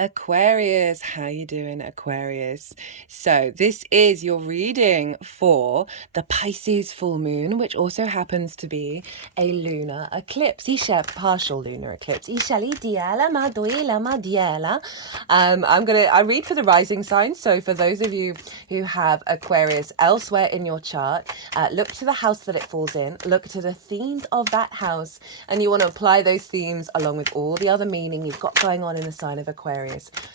Aquarius, how you doing, Aquarius? So this is your reading for the Pisces full moon, which also happens to be a lunar eclipse. Partial lunar eclipse. I read for the rising signs. So for those of you who have Aquarius elsewhere in your chart, look to the house that it falls in, look to the themes of that house, and you want to apply those themes along with all the other meaning you've got going on in the sign of Aquarius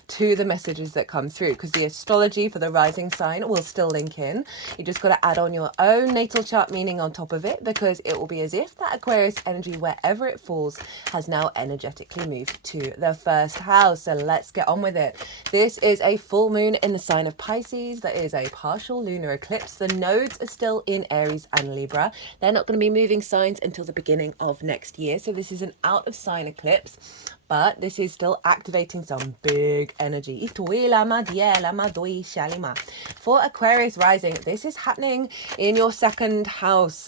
to the messages that come through, because the astrology for the rising sign will still link in. You just got to add on your own natal chart meaning on top of it, because it will be as if that Aquarius energy, wherever it falls, has now energetically moved to the first house. So let's get on with it. This is a full moon in the sign of Pisces. That is a partial lunar eclipse. The nodes are still in Aries and Libra. They're not going to be moving signs until the beginning of next year. So this is an out of sign eclipse, but this is still activating some big energy. For Aquarius rising, this is happening in your second house.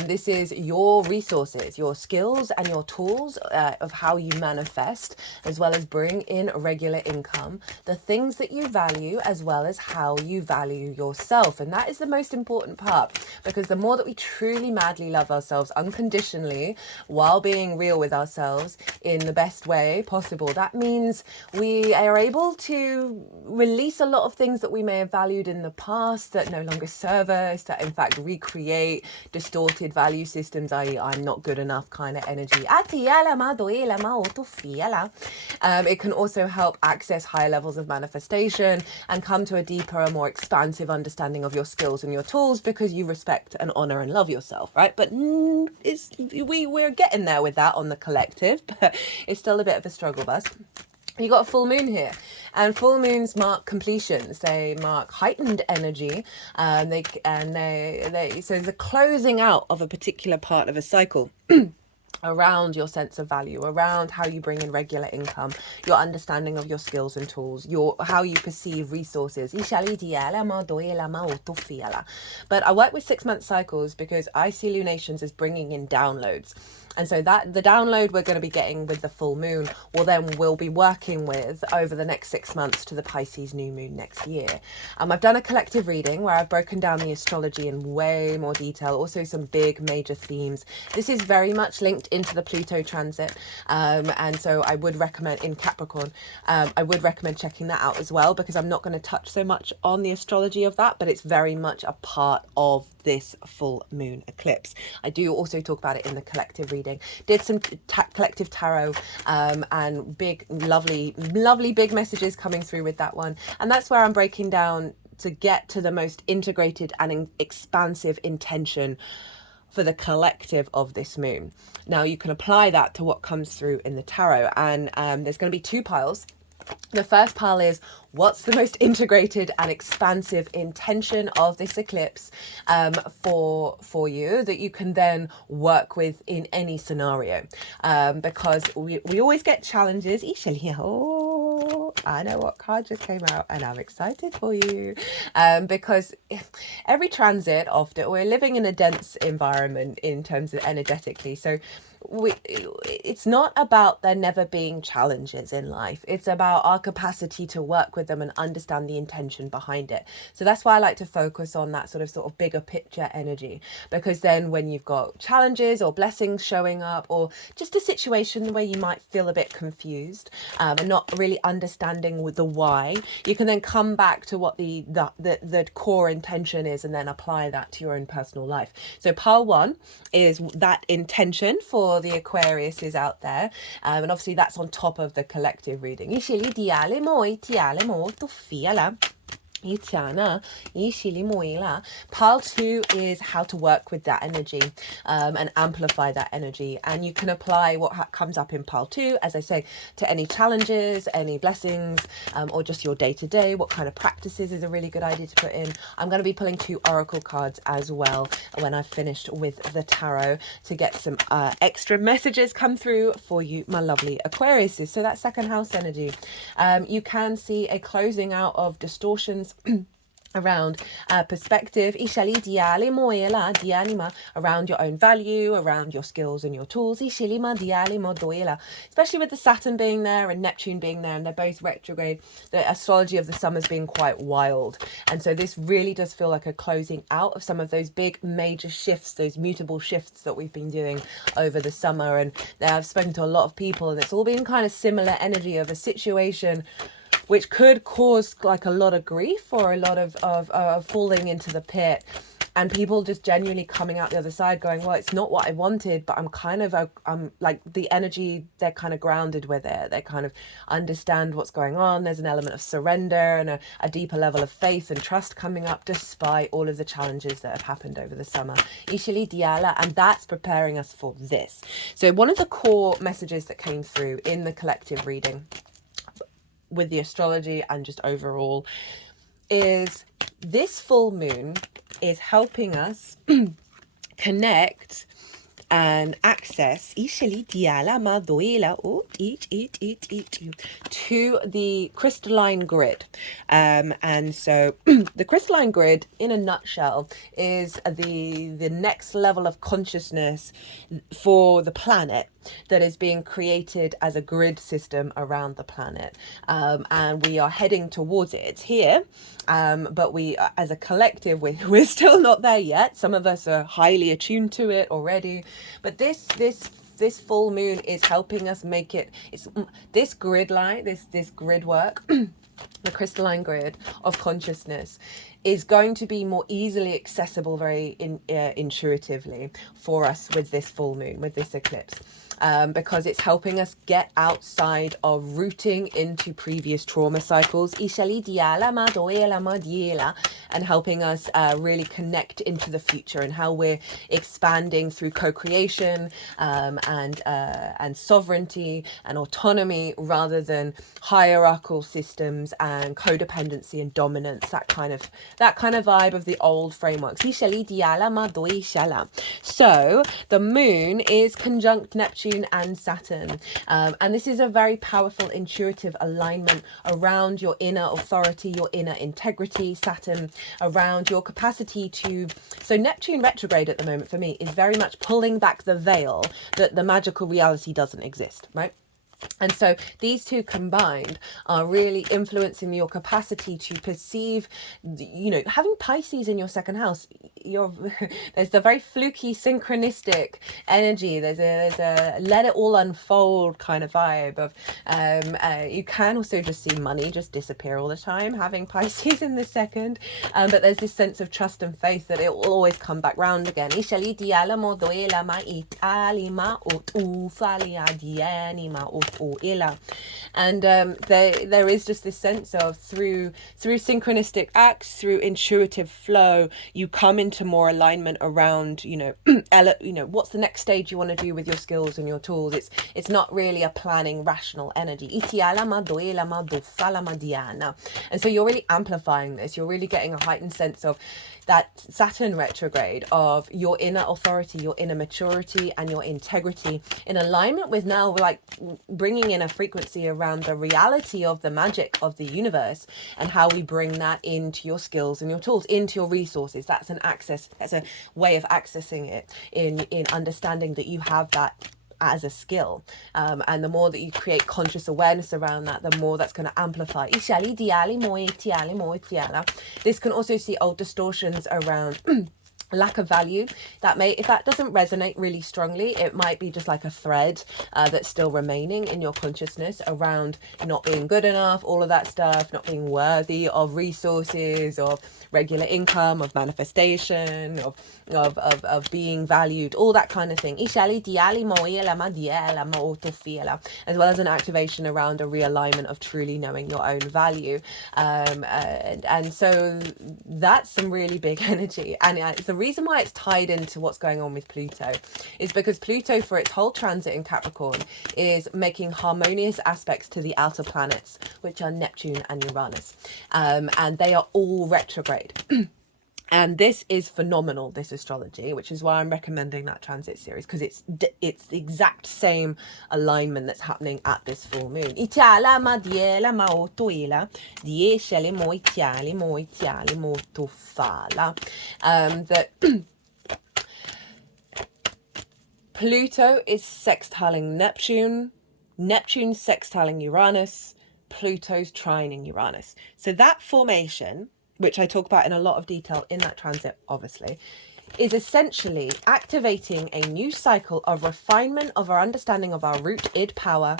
This is your resources, your skills and your tools of how you manifest, as well as bring in regular income, the things that you value, as well as how you value yourself. And that is the most important part, because the more that we truly madly love ourselves unconditionally while being real with ourselves in the best way possible, that means we are able to release a lot of things that we may have valued in the past that no longer serve us, that in fact recreate distorted value systems, i.e. I'm not good enough kind of energy. It can also help access higher levels of manifestation and come to a deeper and more expansive understanding of your skills and your tools, because you respect and honor and love yourself, right? But we're getting there with that on the collective, but it's still a bit of a struggle bus. You got a full moon here, and full moons mark completions. They mark heightened energy. So the closing out of a particular part of a cycle. Around your sense of value, around how you bring in regular income, your understanding of your skills and tools, how you perceive resources. But I work with 6-month cycles because I see lunations as bringing in downloads. And so that the download we're going to be getting with the full moon, we'll be working with over the next 6 months to the Pisces new moon next year. I've done a collective reading where I've broken down the astrology in way more detail, also some big major themes. This is very much linked into the Pluto transit, and so I would recommend in Capricorn, I would recommend checking that out as well, because I'm not going to touch so much on the astrology of that, but it's very much a part of this full moon eclipse. I do also talk about it in the collective reading. Did some collective tarot, and big lovely big messages coming through with that one, and that's where I'm breaking down to get to the most integrated and expansive intention for the collective of this moon. Now you can apply that to what comes through in the tarot, and there's going to be 2 piles. The first pile is what's the most integrated and expansive intention of this eclipse for you, that you can then work with in any scenario, because we always get challenges. Oh, I know what card just came out and I'm excited for you, because every transit, often we're living in a dense environment in terms of energetically, so it's not about there never being challenges in life. It's about our capacity to work with them and understand the intention behind it. So that's why I like to focus on that sort of bigger picture energy, because then when you've got challenges or blessings showing up, or just a situation where you might feel a bit confused, and not really understanding with the why, you can then come back to what the core intention is, and then apply that to your own personal life. So pile 1 is that intention for the Aquarius is out there, and obviously that's on top of the collective reading. Pile 2 is how to work with that energy, and amplify that energy, and you can apply what comes up in pile 2, as I say, to any challenges, any blessings, or just your day-to-day. What kind of practices is a really good idea to put in. I'm going to be pulling 2 oracle cards as well when I've finished with the tarot, to get some extra messages come through for you, my lovely Aquariuses. So that second house energy, you can see a closing out of distortions around perspective, around your own value, around your skills and your tools, especially with the Saturn being there and Neptune being there, and they're both retrograde. The astrology of the summer's been quite wild, and so this really does feel like a closing out of some of those big major shifts, those mutable shifts that we've been doing over the summer. And I've spoken to a lot of people, and it's all been kind of similar energy of a situation which could cause like a lot of grief or a lot of falling into the pit, and people just genuinely coming out the other side going, well, it's not what I wanted, but I'm like the energy, they're kind of grounded with it. They kind of understand what's going on. There's an element of surrender and a deeper level of faith and trust coming up despite all of the challenges that have happened over the summer. And that's preparing us for this. So one of the core messages that came through in the collective reading with the astrology and just overall is this full moon is helping us connect and access to the crystalline grid. And so the crystalline grid in a nutshell is the next level of consciousness for the planet that is being created as a grid system around the planet, and we are heading towards it. It's here, but we as a collective we're still not there yet. Some of us are highly attuned to it already, but this full moon is helping us make it. It's this grid line, this grid work, the crystalline grid of consciousness is going to be more easily accessible, very intuitively for us with this full moon, with this eclipse. Because it's helping us get outside of rooting into previous trauma cycles, and helping us really connect into the future and how we're expanding through co-creation and sovereignty and autonomy rather than hierarchical systems and codependency and dominance, that kind of vibe of the old frameworks. So the moon is conjunct Neptune and Saturn, and this is a very powerful intuitive alignment around your inner authority, your inner integrity. Saturn around your capacity to, so Neptune retrograde at the moment for me is very much pulling back the veil that the magical reality doesn't exist, right? And so these two combined are really influencing your capacity to perceive, having Pisces in your second house. There's the very fluky, synchronistic energy. There's a let it all unfold kind of vibe of, you can also just see money just disappear all the time, having Pisces in the second. But there's this sense of trust and faith that it will always come back round again. And there is just this sense of through synchronistic acts, through intuitive flow, you come into more alignment around what's the next stage you want to do with your skills and your tools. It's not really a planning rational energy. And so you're really amplifying this. You're really getting a heightened sense of that Saturn retrograde, of your inner authority, your inner maturity and your integrity in alignment with now like bringing in a frequency around the reality of the magic of the universe and how we bring that into your skills and your tools, into your resources. That's a way of accessing it in understanding that you have that as a skill, and the more that you create conscious awareness around that, the more that's going to amplify. This can also see old distortions around lack of value. If that doesn't resonate really strongly, it might be just like a thread that's still remaining in your consciousness around not being good enough, all of that stuff, not being worthy of resources, of regular income, of manifestation, of being valued, all that kind of thing. As well as an activation around a realignment of truly knowing your own value. And so that's some really big energy. And it's the reason why it's tied into what's going on with Pluto is because Pluto, for its whole transit in Capricorn, is making harmonious aspects to the outer planets, which are Neptune and Uranus. And they are all retrograde. And this is phenomenal, this astrology, which is why I'm recommending that transit series, because it's the exact same alignment that's happening at this full moon. Itiala ma diela ma otoila, dieshele mo itiali mo tofala. That Pluto is sextiling Neptune, Neptune's sextiling Uranus, Pluto's trining Uranus. So that formation, which I talk about in a lot of detail in that transit, obviously, is essentially activating a new cycle of refinement of our understanding of our root id power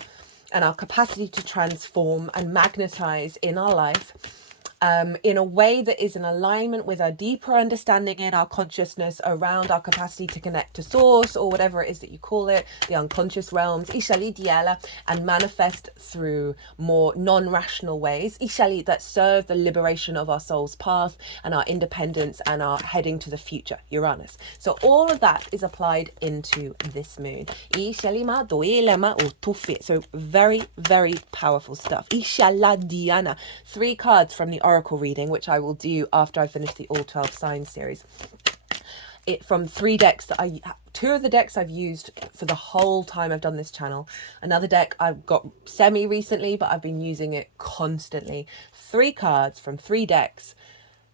and our capacity to transform and magnetize in our life, in a way that is in alignment with a deeper understanding in our consciousness around our capacity to connect to source, or whatever it is that you call it, the unconscious realms, Ishali Diala, and manifest through more non-rational ways, Ishali, that serve the liberation of our soul's path and our independence and our heading to the future, Uranus. So all of that is applied into this moon. Ishali ma doelema utufi. So very, very powerful stuff. Ishala Diana. 3 cards from the oracle reading, which I will do after I finish the all 12 signs series. It from 3 decks that 2 of the decks I've used for the whole time I've done this channel. Another deck I've got semi recently, but I've been using it constantly. 3 cards from 3 decks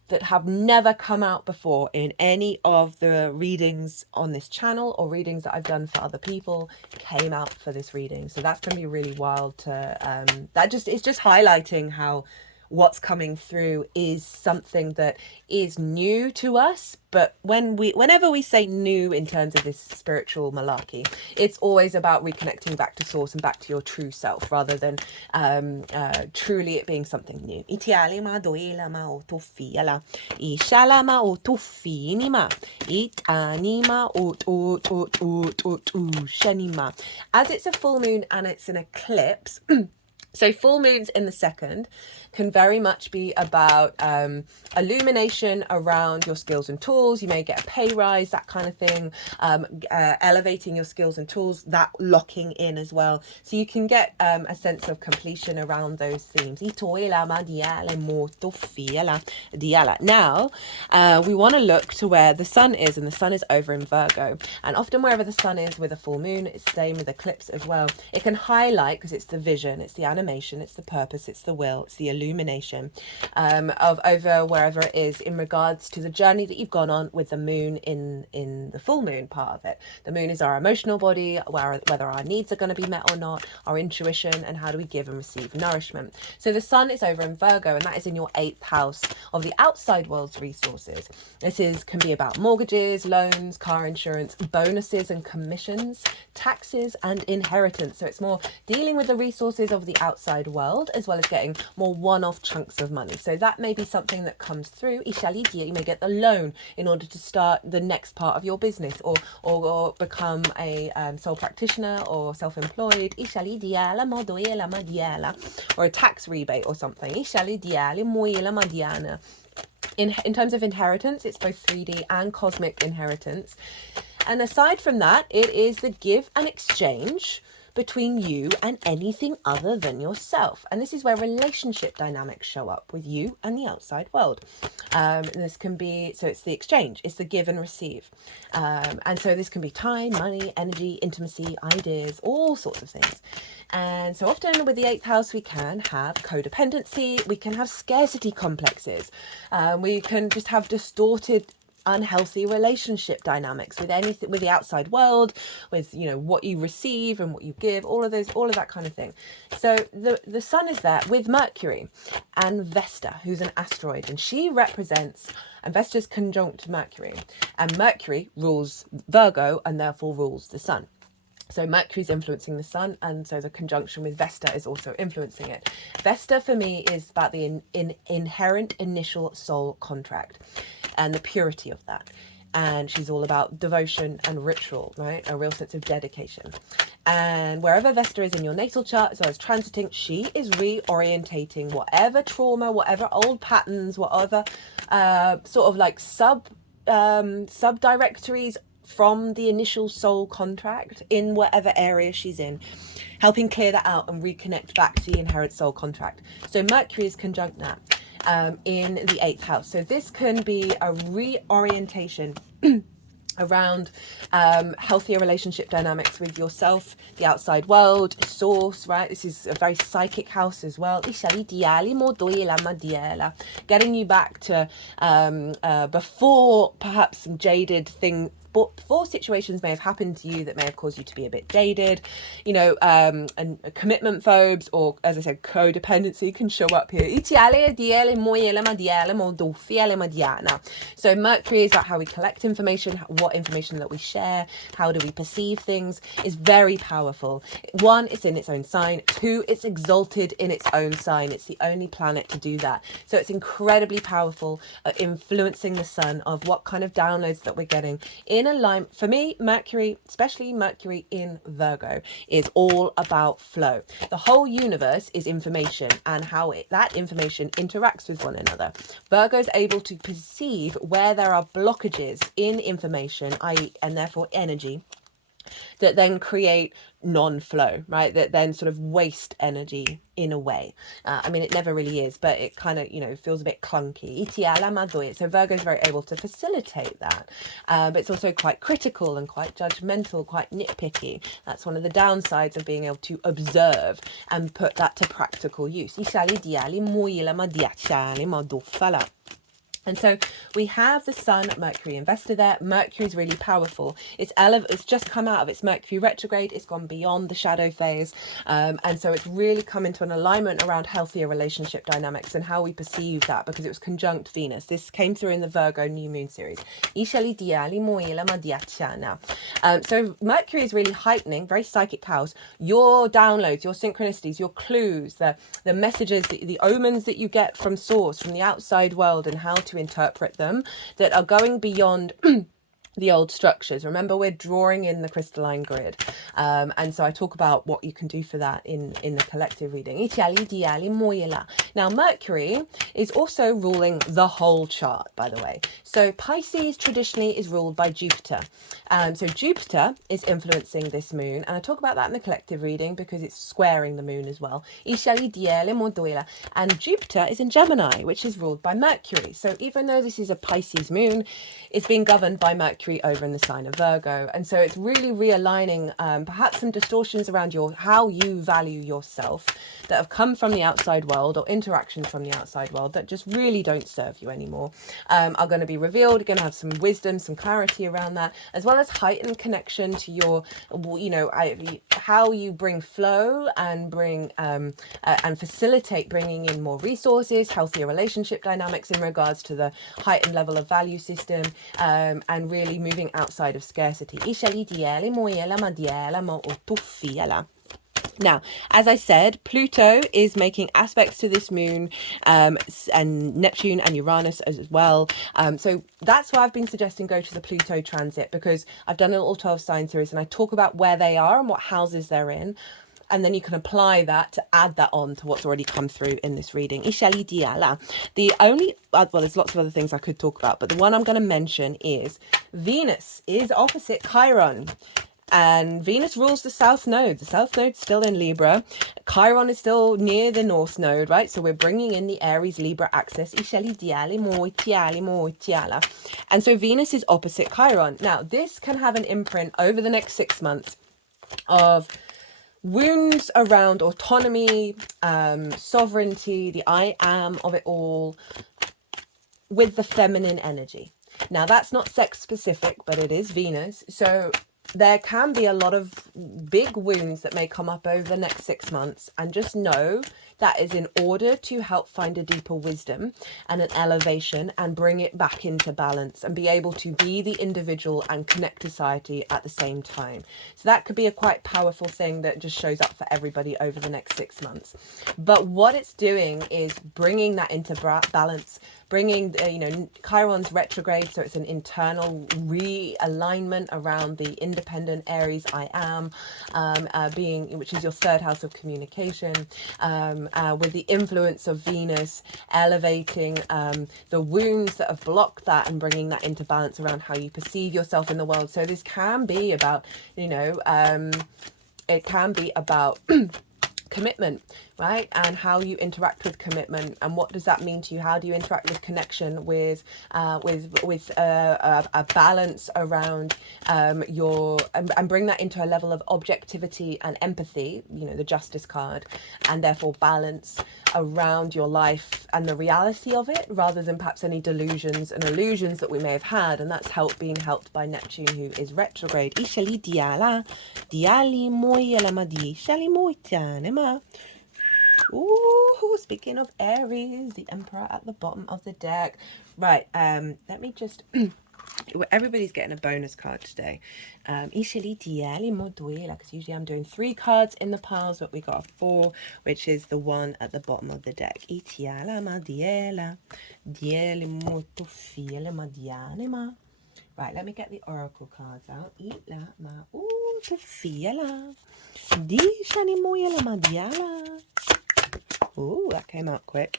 that have never come out before in any of the readings on this channel or readings that I've done for other people came out for this reading. So that's going to be really wild to it's just highlighting how what's coming through is something that is new to us. But whenever we say new in terms of this spiritual malarkey, it's always about reconnecting back to source and back to your true self, rather than truly it being something new. Itiali ma doila ma otofiala, ishala ma otofinima, itanima shenima. As it's a full moon and it's an eclipse. So full moons in the 2nd can very much be about illumination around your skills and tools. You may get a pay rise, that kind of thing, elevating your skills and tools, that locking in as well. So you can get a sense of completion around those themes. Now, we want to look to where the sun is, and the sun is over in Virgo. And often wherever the sun is with a full moon, it's the same with eclipse as well. It can highlight, because it's the vision, it's the animation, it's the purpose, it's the will, it's the illumination of over wherever it is in regards to the journey that you've gone on with the moon in the full moon part of it. The moon is our emotional body, whether our needs are going to be met or not, our intuition, and how do we give and receive nourishment. So the sun is over in Virgo, and that is in your 8th house of the outside world's resources. This can be about mortgages, loans, car insurance, bonuses and commissions, taxes and inheritance. So it's more dealing with the resources of the outside world, as well as getting more one-off chunks of money. So that may be something that comes through. You may get the loan in order to start the next part of your business, or become a sole practitioner or self-employed, or a tax rebate or something. In terms of inheritance, it's both 3D and cosmic inheritance. And aside from that, it is the give and exchange between you and anything other than yourself. And this is where relationship dynamics show up with you and the outside world. This can be, so it's the exchange, it's the give and receive. And so this can be time, money, energy, intimacy, ideas, all sorts of things. And so often with the 8th house, we can have codependency, we can have scarcity complexes, we can just have distorted unhealthy relationship dynamics with anything, with the outside world, with, you know, what you receive and what you give, all of that kind of thing. So the sun is there with Mercury and Vesta, who's an asteroid, and she represents, and Vesta's conjunct Mercury, and Mercury rules Virgo and therefore rules the sun. So Mercury's influencing the sun, and so the conjunction with Vesta is also influencing it. Vesta for me is about the inherent initial soul contract and the purity of that. And she's all about devotion and ritual, right? A real sense of dedication. And wherever Vesta is in your natal chart, as well as transiting, she is reorientating whatever trauma, whatever old patterns, whatever sort of like sub-directories from the initial soul contract in whatever area she's in, helping clear that out and reconnect back to the inherent soul contract. So Mercury is conjunct that. in the 8th house. So this can be a reorientation around healthier relationship dynamics with yourself, the outside world, source, right? This is a very psychic house as well. Getting you back to before perhaps some jaded thing, before situations may have happened to you that may have caused you to be a bit jaded, you know, and commitment phobes, or as I said, codependency can show up here. So Mercury is about how we collect information, what information that we share, how do we perceive things, is very powerful. 1, it's in its own sign. 2, it's exalted in its own sign. It's the only planet to do that. So it's incredibly powerful at influencing the sun of what kind of downloads that we're getting. In alignment, for me, Mercury, especially Mercury in Virgo, is all about flow. The whole universe is information and how that information interacts with one another. Virgo is able to perceive where there are blockages in information, i.e., and therefore energy, that then create non-flow, right? That then sort of waste energy in a way. I mean, it never really is, but it kind of, you know, feels a bit clunky. So Virgo is very able to facilitate that. But it's also quite critical and quite judgmental, quite nitpicky. That's one of the downsides of being able to observe and put that to practical use. And so we have the Sun, Mercury investor there. Mercury is really powerful. It's just come out of its Mercury retrograde. It's gone beyond the shadow phase. And so it's really come into an alignment around healthier relationship dynamics and how we perceive that, because it was conjunct Venus. This came through in the Virgo new moon series. So Mercury is really heightening, very psychic house, your downloads, your synchronicities, your clues, the messages, the omens that you get from source, from the outside world, and how to interpret them, that are going beyond the old structures. Remember, we're drawing in the crystalline grid, and so I talk about what you can do for that in the collective reading. Now Mercury is also ruling the whole chart, by the way. So Pisces traditionally is ruled by Jupiter, so Jupiter is influencing this moon, and I talk about that in the collective reading because it's squaring the moon as well. And Jupiter is in Gemini, which is ruled by Mercury. So even though this is a Pisces moon, it's being governed by Mercury over in the sign of Virgo. And so it's really realigning perhaps some distortions around how you value yourself that have come from the outside world, or interactions from the outside world that just really don't serve you anymore, are going to be revealed. You're going to have some wisdom, some clarity around that, as well as heightened connection to your, you know, how you bring flow and bring and facilitate bringing in more resources, healthier relationship dynamics in regards to the heightened level of value system, and really moving outside of scarcity. Now, as I said, Pluto is making aspects to this moon, and Neptune and Uranus as well. So that's why I've been suggesting go to the Pluto transit, because I've done a little 12 sign series and I talk about where they are and what houses they're in. And then you can apply that to add that on to what's already come through in this reading. The only, well, there's lots of other things I could talk about, but the one I'm going to mention is Venus is opposite Chiron. And Venus rules the south node. The south node's still in Libra. Chiron is still near the north node, right? So we're bringing in the Aries Libra axis. And so Venus is opposite Chiron. Now, this can have an imprint over the next 6 months of wounds around autonomy, sovereignty, the I am of it all, with the feminine energy. Now, that's not sex specific, but it is Venus. So there can be a lot of big wounds that may come up over the next 6 months, and just know that is in order to help find a deeper wisdom and an elevation and bring it back into balance and be able to be the individual and connect to society at the same time. So that could be a quite powerful thing that just shows up for everybody over the next 6 months. But what it's doing is bringing that into balance, bringing, you know, Chiron's retrograde, so it's an internal realignment around the independent Aries I am, which is your 3rd house of communication, with the influence of Venus elevating the wounds that have blocked that and bringing that into balance around how you perceive yourself in the world. So this can be about, you know, it can be about commitment, right? And how you interact with commitment, and what does that mean to you? How do you interact with connection, with a balance around your and bring that into a level of objectivity and empathy, you know, the Justice card, and therefore balance around your life and the reality of it, rather than perhaps any delusions and illusions that we may have had. And that's being helped by Neptune, who is retrograde. Ishali diala, diali moyela madi, shali moitanema. Ooh, speaking of Aries, the Emperor at the bottom of the deck. Right, let me just... everybody's getting a bonus card today. Because usually I'm doing 3 cards in the piles, but we got a 4, which is the one at the bottom of the deck. Right, let me get the oracle cards out. Ooh, that came out quick.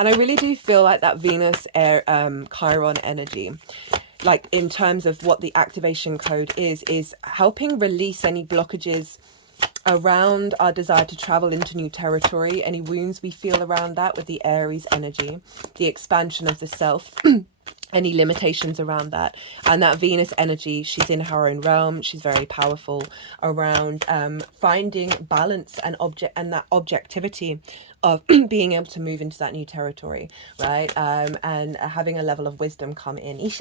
And I really do feel like that Venus Chiron energy, like in terms of what the activation code is helping release any blockages around our desire to travel into new territory, any wounds we feel around that with the Aries energy, the expansion of the self, any limitations around that. And that Venus energy, she's in her own realm, she's very powerful around finding balance and that objectivity of being able to move into that new territory, right? And having a level of wisdom come in, that's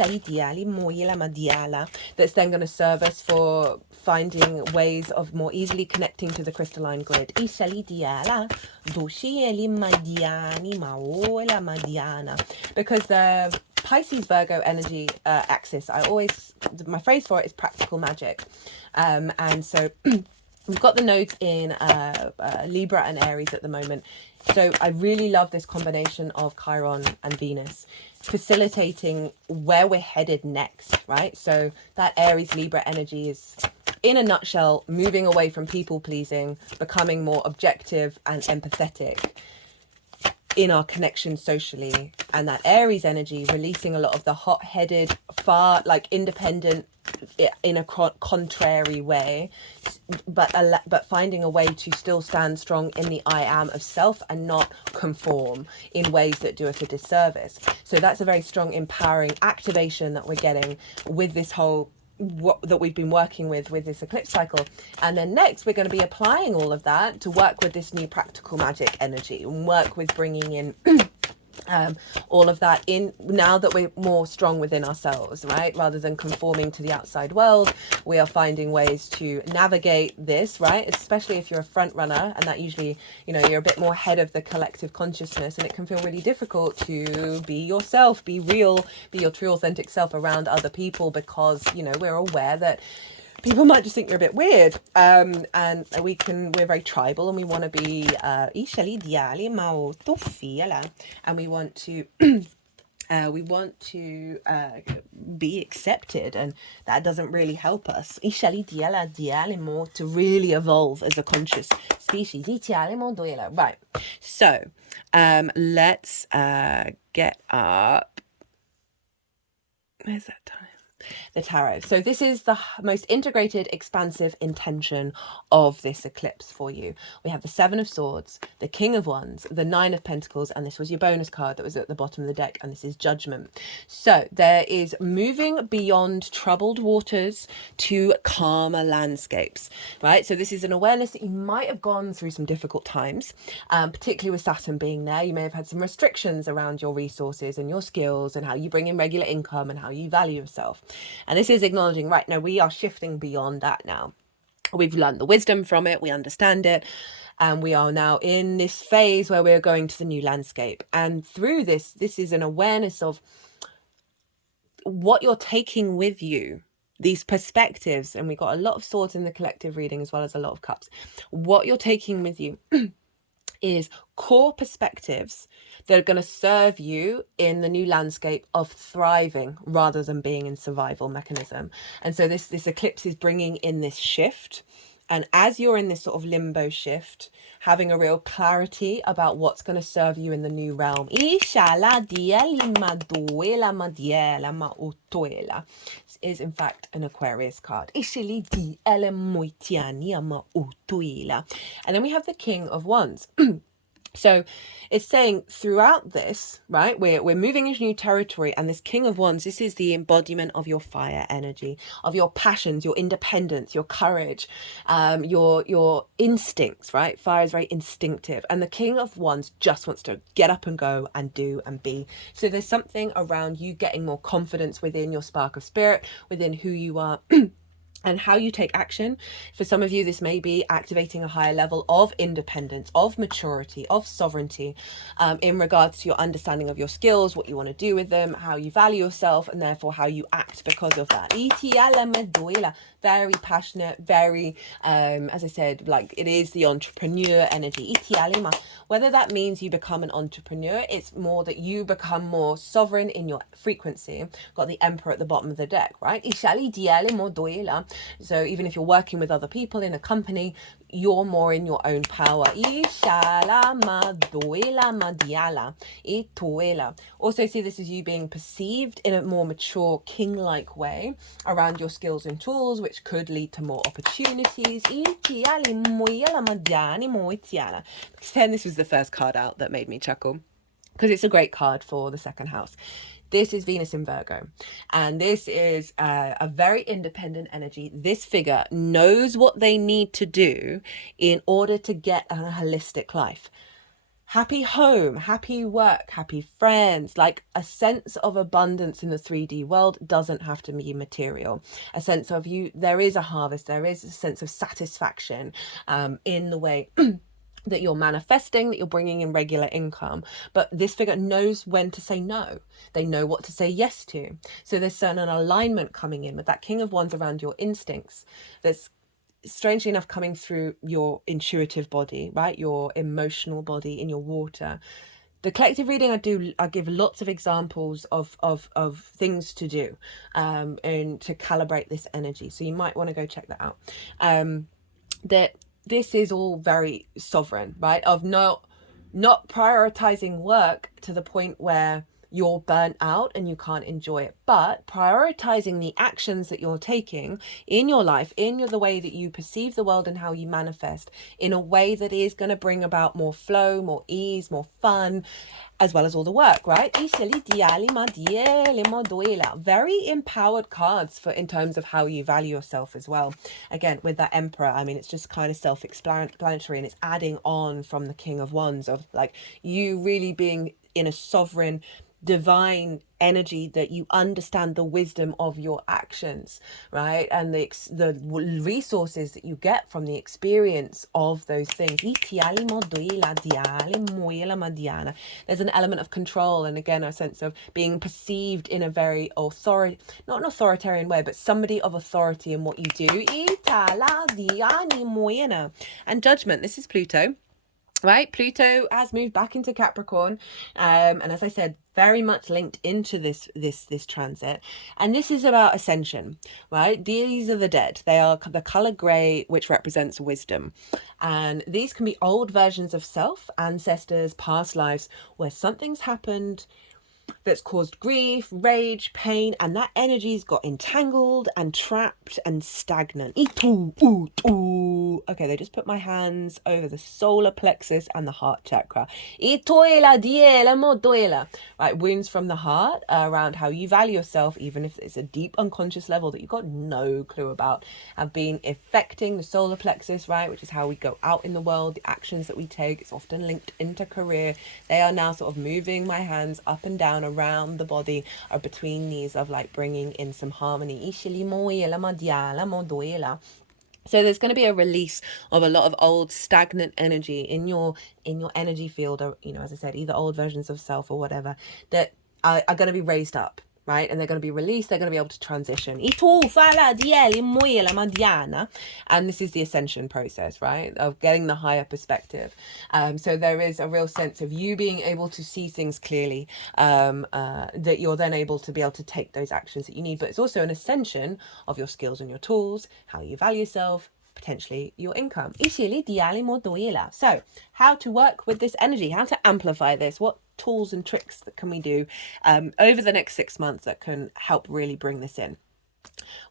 then going to serve us for finding ways of more easily connecting to the crystalline grid. Because the Pisces Virgo energy axis, my phrase for it is practical magic, and so we've got the nodes in Libra and Aries at the moment. So I really love this combination of Chiron and Venus facilitating where we're headed next, right? So that Aries Libra energy is, in a nutshell, moving away from people pleasing, becoming more objective and empathetic in our connection socially. And that Aries energy releasing a lot of the hot-headed, far, like, independent in a contrary way, but finding a way to still stand strong in the I am of self and not conform in ways that do us a disservice. So that's a very strong empowering activation that we're getting with this whole that we've been working with this eclipse cycle. And then next we're going to be applying all of that to work with this new practical magic energy and work with bringing in all of that in now that we're more strong within ourselves, right? Rather than conforming to the outside world, we are finding ways to navigate this, right? Especially if you're a front runner, and that usually, you know, you're a bit more ahead of the collective consciousness, and it can feel really difficult to be yourself, be real, be your true authentic self around other people, because, you know, we're aware that people might just think you're a bit weird, and we're very tribal, and we want to be and we want to be accepted, and that doesn't really help us to really evolve as a conscious species. Right, so let's get up. Where's that time? The tarot. So this is the most integrated, expansive intention of this eclipse for you. We have the 7 of Swords, the King of Wands, the 9 of Pentacles, and this was your bonus card that was at the bottom of the deck, and this is Judgment. So there is moving beyond troubled waters to calmer landscapes, right? So this is an awareness that you might have gone through some difficult times, particularly with Saturn being there. You may have had some restrictions around your resources and your skills and how you bring in regular income and how you value yourself. And this is acknowledging, right, now we are shifting beyond that now. We've learned the wisdom from it, we understand it, and we are now in this phase where we're going to the new landscape. And through this is an awareness of what you're taking with you, these perspectives. And we got a lot of Swords in the collective reading, as well as a lot of Cups. What you're taking with you is core perspectives that are going to serve you in the new landscape of thriving rather than being in survival mechanism. And so this eclipse is bringing in this shift And as you're in this sort of limbo shift, having a real clarity about what's going to serve you in the new realm. Is in fact an Aquarius card. And then we have the King of Wands. So it's saying throughout this, right, we're moving into new territory, and this King of Wands, this is the embodiment of your fire energy, of your passions, your independence, your courage, your instincts, right? Fire is very instinctive, and the King of Wands just wants to get up and go and do and be. So there's something around you getting more confidence within your spark of spirit, within who you are. And how you take action. For some of you, this may be activating a higher level of independence, of maturity, of sovereignty, in regards to your understanding of your skills, what you want to do with them, how you value yourself, and therefore how you act because of that. Very passionate, very, as I said, like it is the entrepreneur energy. Whether that means you become an entrepreneur, it's more that you become more sovereign in your frequency. Got the Emperor at the bottom of the deck, right? So even if you're working with other people in a company, you're more in your own power. Also see this as you being perceived in a more mature, king-like way around your skills and tools, which could lead to more opportunities. Then this was the first card out that made me chuckle, because it's a great card for the second house. This is Venus in Virgo, and this is a very independent energy. This figure knows what they need to do in order to get a holistic life. Happy home, happy work, happy friends, like a sense of abundance in the 3D world doesn't have to be material. A sense of there is a harvest, there is a sense of satisfaction in the way that you're manifesting, that you're bringing in regular income. But this figure knows when to say no. They know what to say yes to. So there's certain alignment coming in with that King of Wands around your instincts. That's strangely enough coming through your intuitive body, right? Your emotional body in your water. The collective reading I give lots of examples of things to do and to calibrate this energy. So you might want to go check that out. This is all very sovereign, right? Of not prioritizing work to the point where you're burnt out and you can't enjoy it, but prioritizing the actions that you're taking in your life, in the way that you perceive the world and how you manifest, in a way that is going to bring about more flow, more ease, more fun, as well as all the work, right? Very empowered cards in terms of how you value yourself as well. Again, with that Emperor, I mean, it's just kind of self-explanatory, and it's adding on from the King of Wands of like you really being in a sovereign, divine energy, that you understand the wisdom of your actions, right? And the resources that you get from the experience of those things. There's an element of control, and again a sense of being perceived in a very not an authoritarian way, but somebody of authority in what you do. And Judgment, this is Pluto. Right, Pluto has moved back into Capricorn, and as I said, very much linked into this transit, and this is about ascension, right? These are the dead. They are the color gray, which represents wisdom, and these can be old versions of self, ancestors, past lives, where something's happened that's caused grief, rage, pain, and that energy's got entangled and trapped and stagnant. Okay, they just put my hands over the solar plexus and the heart chakra. Right, wounds from the heart around how you value yourself, even if it's a deep unconscious level that you've got no clue about, have been affecting the solar plexus, right, which is how we go out in the world, the actions that we take. It's often linked into career. They are now sort of moving my hands up and down around the body, or between these, of like bringing in some harmony. So there's going to be a release of a lot of old stagnant energy in your energy field, or, you know, as I said, either old versions of self or whatever, that are going to be raised up, right? And they're going to be released. They're going to be able to transition. And this is the ascension process, right? Of getting the higher perspective. So there is a real sense of you being able to see things clearly, that you're then able to be able to take those actions that you need. But it's also an ascension of your skills and your tools, how you value yourself, potentially your income. So how to work with this energy, how to amplify this, what tools and tricks that can we do over the next 6 months that can help really bring this in.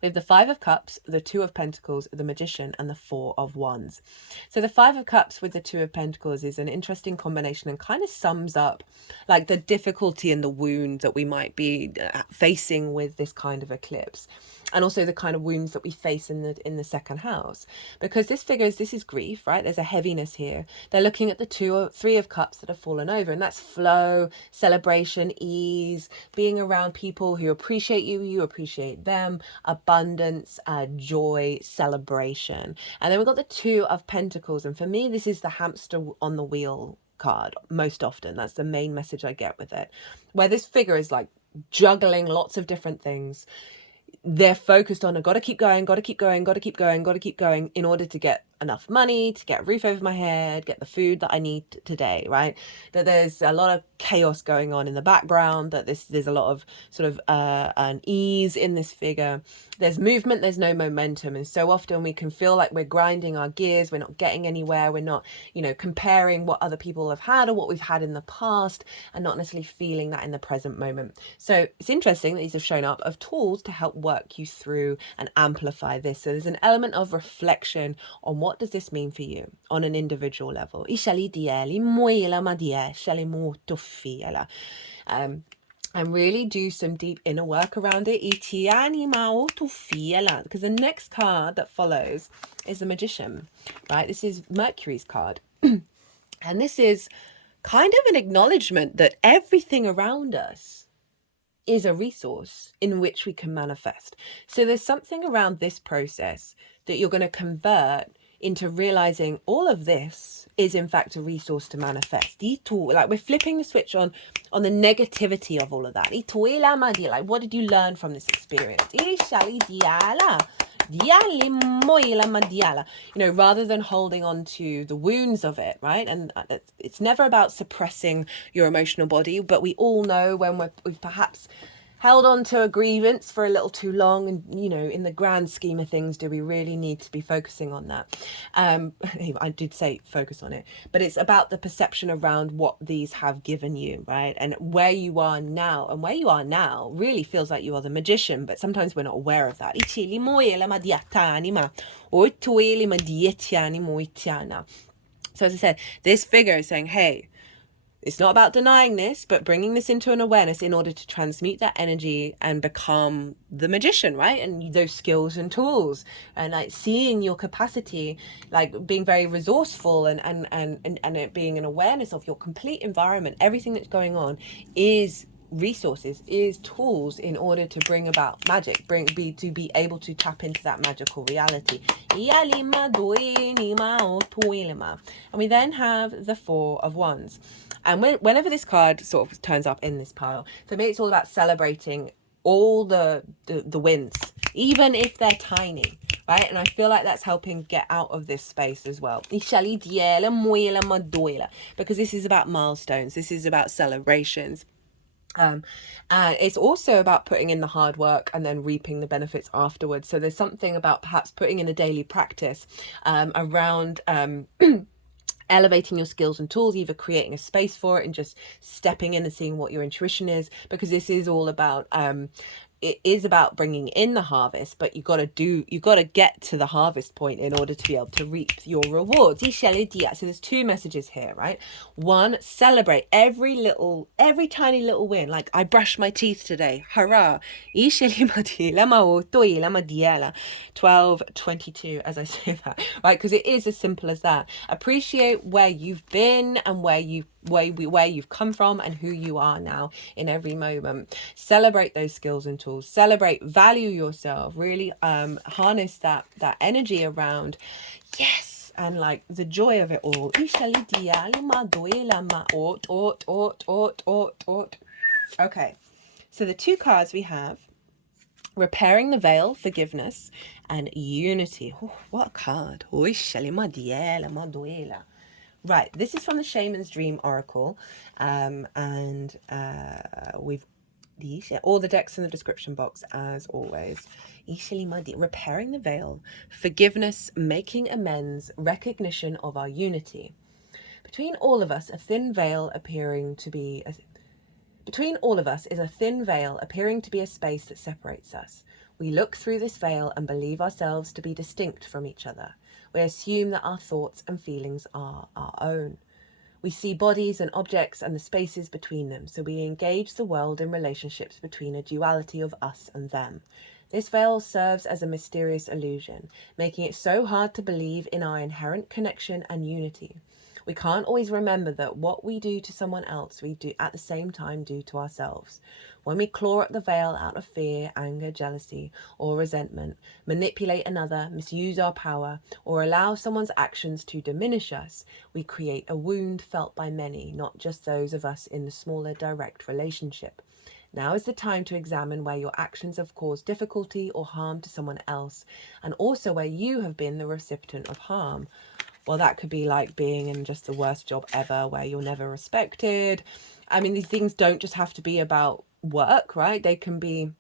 We have the Five of Cups, the Two of Pentacles, the Magician, and the Four of Wands. So the Five of Cups with the Two of Pentacles is an interesting combination and kind of sums up like the difficulty and the wound that we might be facing with this kind of eclipse. And also the kind of wounds that we face in the second house, because this is grief, right? There's a heaviness here. They're looking at the Three of Cups that have fallen over, and that's flow, celebration, ease, being around people who appreciate you, you appreciate them, abundance, joy, celebration. And then we've got the Two of Pentacles, and for me, this is the hamster on the wheel card most often. That's the main message I get with it, where this figure is like juggling lots of different things. They're focused on, I've got to keep going, got to keep going, got to keep going, got to keep going in order to get enough money, to get a roof over my head, get the food that I need today, right? That there's a lot of chaos going on in the background, that there's a lot of sort of an ease in this figure. There's movement, there's no momentum. And so often we can feel like we're grinding our gears, we're not getting anywhere, we're not, comparing what other people have had or what we've had in the past, and not necessarily feeling that in the present moment. So it's interesting that these have shown up of tools to help work you through and amplify this. So there's an element of reflection on what does this mean for you on an individual level. And really do some deep inner work around it. Because the next card that follows is the Magician, right? This is Mercury's card. And this is kind of an acknowledgement that everything around us is a resource in which we can manifest. So there's something around this process that you're going to convert into realizing all of this is in fact a resource to manifest. Like we're flipping the switch on the negativity of all of that. Like, what did you learn from this experience? Rather than holding on to the wounds of it, right? And it's never about suppressing your emotional body, but we all know when we've perhaps held on to a grievance for a little too long, and in the grand scheme of things, do we really need to be focusing on that? I did say focus on it, but it's about the perception around what these have given you, right? And where you are now, really feels like you are the Magician, but sometimes we're not aware of that. So as I said, this figure is saying, hey, it's not about denying this, but bringing this into an awareness in order to transmute that energy and become the Magician, right? And those skills and tools, and like seeing your capacity, like being very resourceful and it being an awareness of your complete environment. Everything that's going on is resources, is tools in order to bring about magic, to be able to tap into that magical reality. And we then have the Four of Wands. And whenever this card sort of turns up in this pile, for me, it's all about celebrating all the wins, even if they're tiny, right? And I feel like that's helping get out of this space as well. Because this is about milestones. This is about celebrations. And it's also about putting in the hard work and then reaping the benefits afterwards. So there's something about perhaps putting in a daily practice around elevating your skills and tools, either creating a space for it and just stepping in and seeing what your intuition is, because this is all about it is about bringing in the harvest, but you got to get to the harvest point in order to be able to reap your rewards. So there's two messages here, right? One, celebrate every tiny little win. Like, I brushed my teeth today, hurrah. 12:22 as I say that, right? Because it is as simple as that. Appreciate where you've been and where you've come from and who you are now in every moment. Celebrate those skills and tools. Celebrate, value yourself. Really harness that energy around yes, and like the joy of it all. Okay, so the two cards we have: repairing the veil, forgiveness, and unity. Oh, what a card. Right, this is from the Shaman's Dream Oracle, and we've All the decks in the description box, as always. Repairing the veil, forgiveness, making amends, recognition of our unity. Between all of us, a thin veil appearing to be Between all of us is a thin veil appearing to be a space that separates us. We look through this veil and believe ourselves to be distinct from each other. We assume that our thoughts and feelings are our own. We see bodies and objects and the spaces between them, so we engage the world in relationships between a duality of us and them. This veil serves as a mysterious illusion, making it so hard to believe in our inherent connection and unity. We can't always remember that what we do to someone else, we do at the same time do to ourselves. When we claw at the veil out of fear, anger, jealousy, or resentment, manipulate another, misuse our power, or allow someone's actions to diminish us, we create a wound felt by many, not just those of us in the smaller direct relationship. Now is the time to examine where your actions have caused difficulty or harm to someone else, and also where you have been the recipient of harm. Well, that could be like being in just the worst job ever where you're never respected. I mean, these things don't just have to be about work, right? They can be,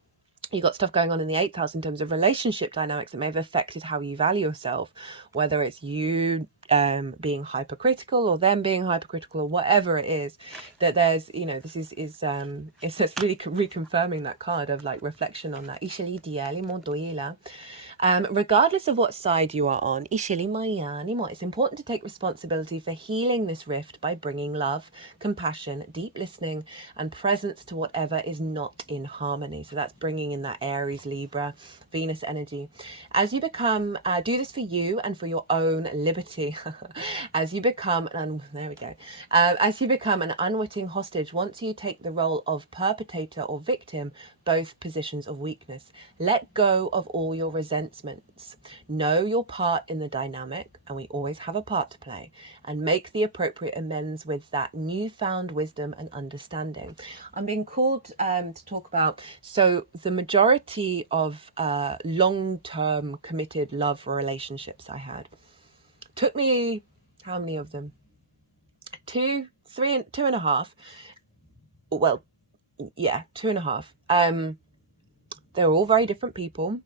you got stuff going on in the 8th house in terms of relationship dynamics that may have affected how you value yourself, whether it's you being hypercritical or them being hypercritical or whatever it is. That there's, you know, this is it's really reconfirming that card of like reflection on that. Regardless of what side you are on, it's important to take responsibility for healing this rift by bringing love, compassion, deep listening, and presence to whatever is not in harmony. So that's bringing in that Aries, Libra, Venus energy. As you become, do this for you and for your own liberty. As you become, as you become an unwitting hostage, once you take the role of perpetrator or victim, both positions of weakness. Let go of all your resentments. Know your part in the dynamic, and we always have a part to play, and make the appropriate amends with that newfound wisdom and understanding. I'm being called to talk about, so the majority of long-term committed love relationships I had took me, how many of them? 2, 3, 2.5. Well, yeah, 2.5. They were all very different people.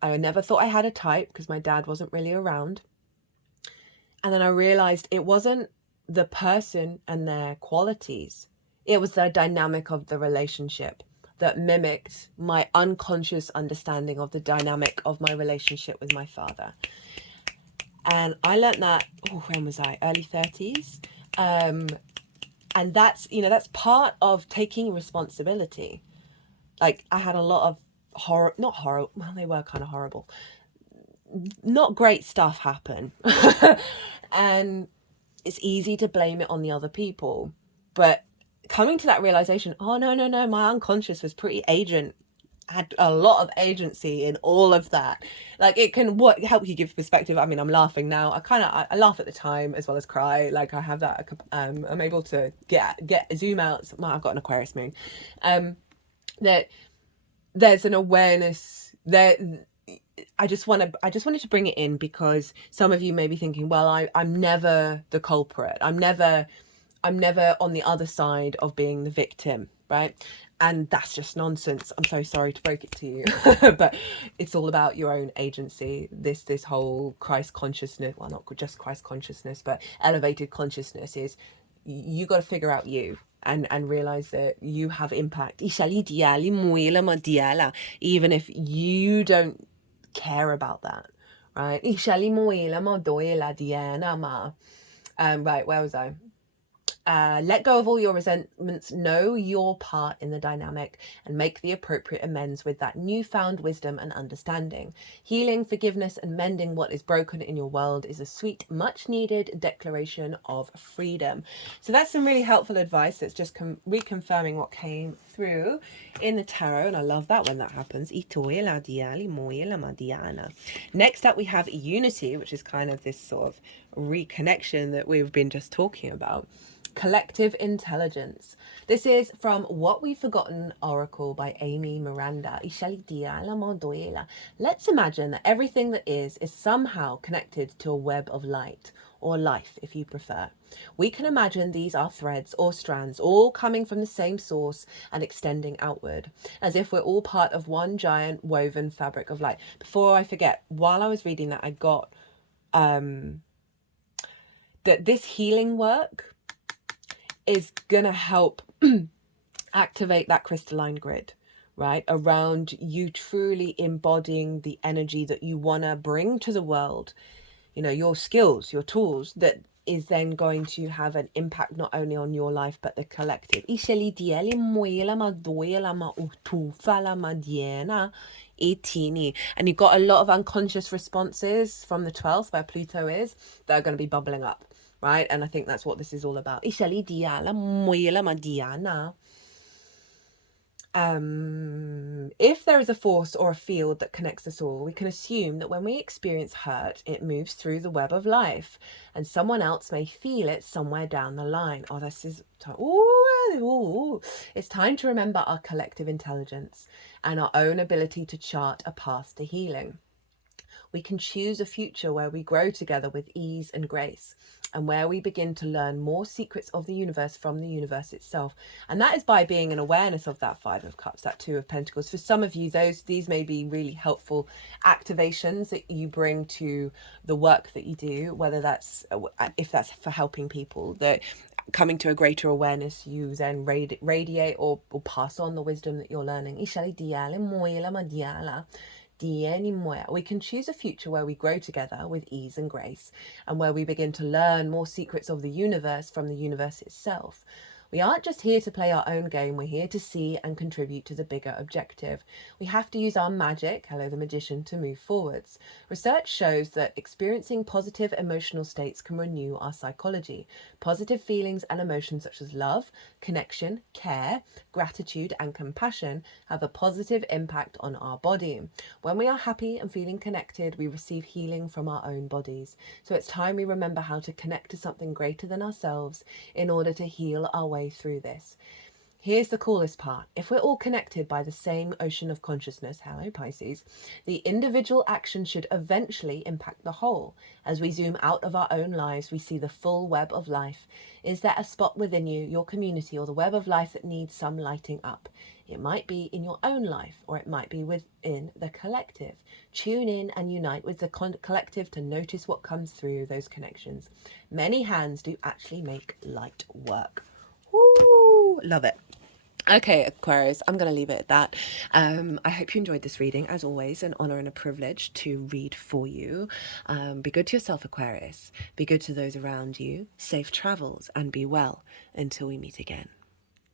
I never thought I had a type because my dad wasn't really around. And then I realized it wasn't the person and their qualities. It was the dynamic of the relationship that mimicked my unconscious understanding of the dynamic of my relationship with my father. And I learned that, when was I? Early 30s. And that's, you know, that's part of taking responsibility. Like, I had a lot of well, they were kind of horrible. Not great stuff happen. And it's easy to blame it on the other people. But coming to that realization, oh, no, my unconscious was pretty had a lot of agency in all of that. Like, it can help you give perspective. I mean, I'm laughing now. I laugh at the time as well as cry. Like, I have that, I'm able to get zoom out. Well, I've got an Aquarius moon. That there's an awareness that I just wanted to bring it in, because some of you may be thinking, well, I'm never the culprit. I'm never on the other side of being the victim, right? And that's just nonsense. I'm so sorry to break it to you. But it's all about your own agency. This whole Christ consciousness, well, not just Christ consciousness, but elevated consciousness, is you got to figure out you and realize that you have impact. Even if you don't care about that, right? Right, where was I? Let go of all your resentments, know your part in the dynamic, and make the appropriate amends with that newfound wisdom and understanding. Healing, forgiveness, and mending what is broken in your world is a sweet, much needed declaration of freedom. So that's some really helpful advice that's just reconfirming what came through in the tarot, and I love that when that happens. Next up we have unity, which is kind of this sort of reconnection that we've been just talking about. Collective intelligence. This is from What We've Forgotten Oracle by Amy Miranda. Let's imagine that everything that is somehow connected to a web of light, or life if you prefer. We can imagine these are threads or strands all coming from the same source and extending outward, as if we're all part of one giant woven fabric of light. Before I forget, while I was reading that, I got that this healing work is gonna help activate that crystalline grid, right? Around you truly embodying the energy that you wanna bring to the world, you know, your skills, your tools, that is then going to have an impact not only on your life but the collective. And you've got a lot of unconscious responses from the 12th, where Pluto is, that are going to be bubbling up, right? And I think that's what this is all about. If there is a force or a field that connects us all, we can assume that when we experience hurt, it moves through the web of life, and someone else may feel it somewhere down the line. Oh, this is it's time to remember our collective intelligence and our own ability to chart a path to healing. We can choose a future where we grow together with ease and grace, and where we begin to learn more secrets of the universe from the universe itself. And that is by being an awareness of that Five of Cups, that Two of Pentacles. For some of you, these may be really helpful activations that you bring to the work that you do, whether that's, if that's for helping people, that coming to a greater awareness, you then radiate or pass on the wisdom that you're learning. We can choose a future where we grow together with ease and grace, and where we begin to learn more secrets of the universe from the universe itself. We aren't just here to play our own game, we're here to see and contribute to the bigger objective. We have to use our magic, hello the magician, to move forwards. Research shows that experiencing positive emotional states can renew our psychology. Positive feelings and emotions such as love, connection, care, gratitude and compassion have a positive impact on our body. When we are happy and feeling connected, we receive healing from our own bodies. So it's time we remember how to connect to something greater than ourselves in order to heal our way through this. Here's the coolest part. If we're all connected by the same ocean of consciousness, hello Pisces, the individual action should eventually impact the whole. As we zoom out of our own lives, we see the full web of life. Is there a spot within you, your community, or the web of life that needs some lighting up? It might be in your own life, or it might be within the collective. Tune in and unite with the collective to notice what comes through those connections. Many hands do actually make light work. Woo! Love it. Okay, Aquarius, I'm going to leave it at that. I hope you enjoyed this reading. As always, an honor and a privilege to read for you. Be good to yourself, Aquarius. Be good to those around you. Safe travels and be well until we meet again.